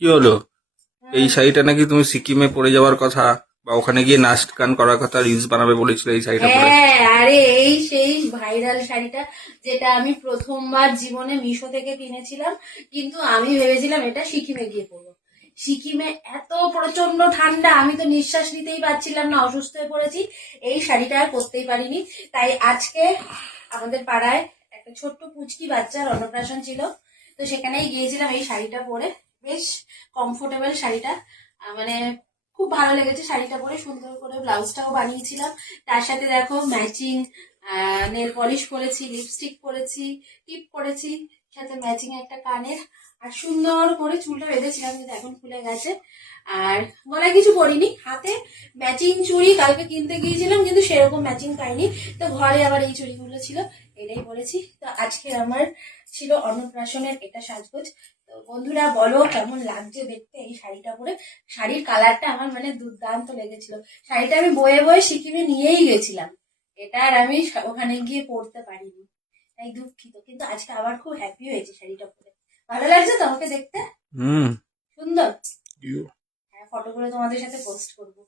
কি হলো? এই হ্যাঁ, শাড়িটা নাকি তুমি সিকিমে পরে যাওয়ার কথা, বা ওখানে গিয়ে নাচ গান করার কথা, রিলস বানাবে বলেছিলে এই শাড়িটা পরে। হ্যাঁ, আরে এই সেই ভাইরাল শাড়িটা, যেটা আমি প্রথমবার জীবনে মিশো থেকে কিনেছিলাম। কিন্তু আমি ভেবেছিলাম এটা সিকিমে গিয়ে পরবো। সিকিমে এত প্রচন্ড ঠান্ডা, আমি তো নিঃশ্বাস নিতেই পারছিলাম না, অসুস্থ হয়ে পড়েছি। এই শাড়িটা আর পরতেই পারিনি। তাই আজকে আমাদের পাড়ায় একটা ছোট্ট পুচকি বাচ্চার অন্নপ্রাশন ছিল, তো সেখানেই গিয়েছিলাম এই শাড়িটা পরে। বেশ কমফোর্টেবল শাড়িটা, মানে খুব ভালো লেগেছে শাড়িটা পরে। সুন্দর করে ব্লাউজটাও বানিয়েছিলাম। তার সাথে দেখো ম্যাচিং নেল পলিশ পরেছি, লিপস্টিক পরেছি, টিপ পরেছি, সাথে ম্যাচিং একটা কানের। আর সুন্দর করে চুলটা বেঁধেছিলাম, কিন্তু এখন খুলে গেছে। আর গলায় কিছু পরিনি, হাতে ম্যাচিং চুড়ি কালকে কিনতে গিয়েছিলাম, কিন্তু সেরকম ম্যাচিং পাইনি। তো ঘরে আবার এই চুড়িগুলো ছিল, এটাই পরেছি। তো আজকে আমার ছিল অন্নপ্রাশনের এটা সাজগোজ। তো বন্ধুরা বলো কেমন লাগছে দেখতে এই শাড়িটা পরে। শাড়ির কালারটা আমার মানে দুর্দান্ত লেগেছিল। শাড়িটা আমি বয়ে বয়ে সিকিমে নিয়েই গেছিলাম, এটা আর আমি ওখানে গিয়ে পরতে পারিনি, তাই দুঃখিত। কিন্তু আজকে আবার খুব হ্যাপি হয়েছে শাড়িটা পরে। ভালো লাগছে তো আমাকে দেখতে? হুম। সুন্দর। ইউ। হ্যাঁ, ফটো করে তোমাদের সাথে পোস্ট করবো।